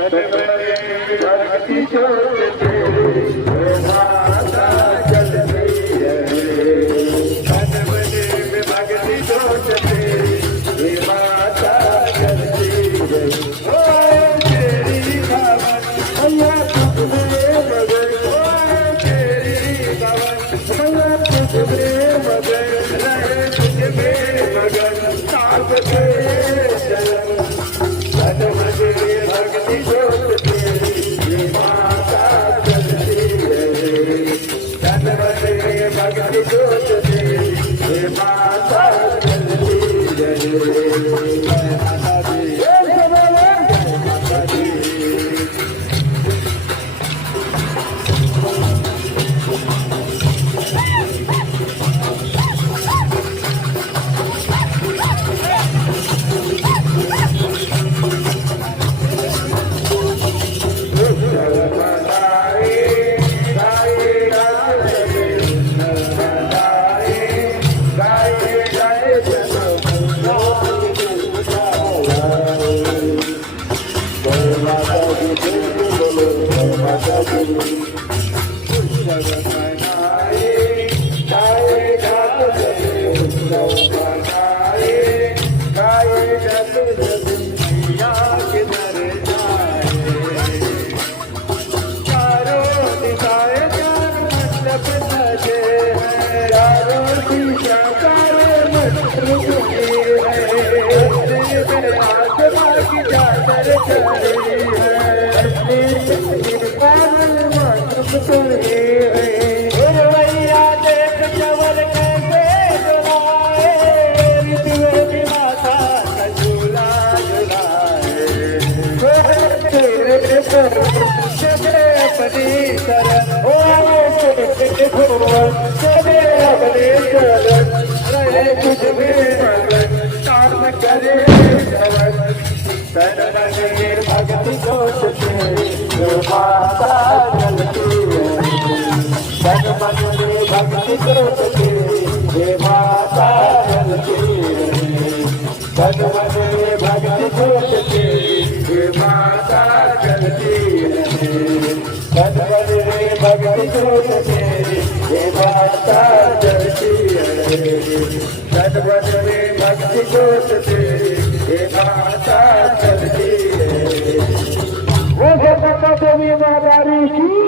भक्ति ज्योत तेरी हे माता जलती रहे। तन मन में भक्ति ज्योत तेरी हे माता जलती रहे। ओ तेरी भवन मैया तुझमें मगन, ओ तेरी भवन मैया तुझमें मगन, रहे तुझमें मगन साथ से चलन। तन मन में भक्ति ज्योत तेरी हे माता जलती रहे। तन मन में भक्ति ज्योत तेरी हे माता जलती रहे। माता दी माता दी भक्ति ज्योत तेरी हे माता जलती रहे। तन मन में भक्ति ज्योत तेरी हे माता जलती रहे। तन मन में भक्ति ज्योत तेरी हे माता जलती रहे। तन मन में भक्ति ज्योत तेरी हे माता जलती रहे। तन मन में भक्ति ज्योत तेरी हे माता जलती रहे। वो माता देवी माता की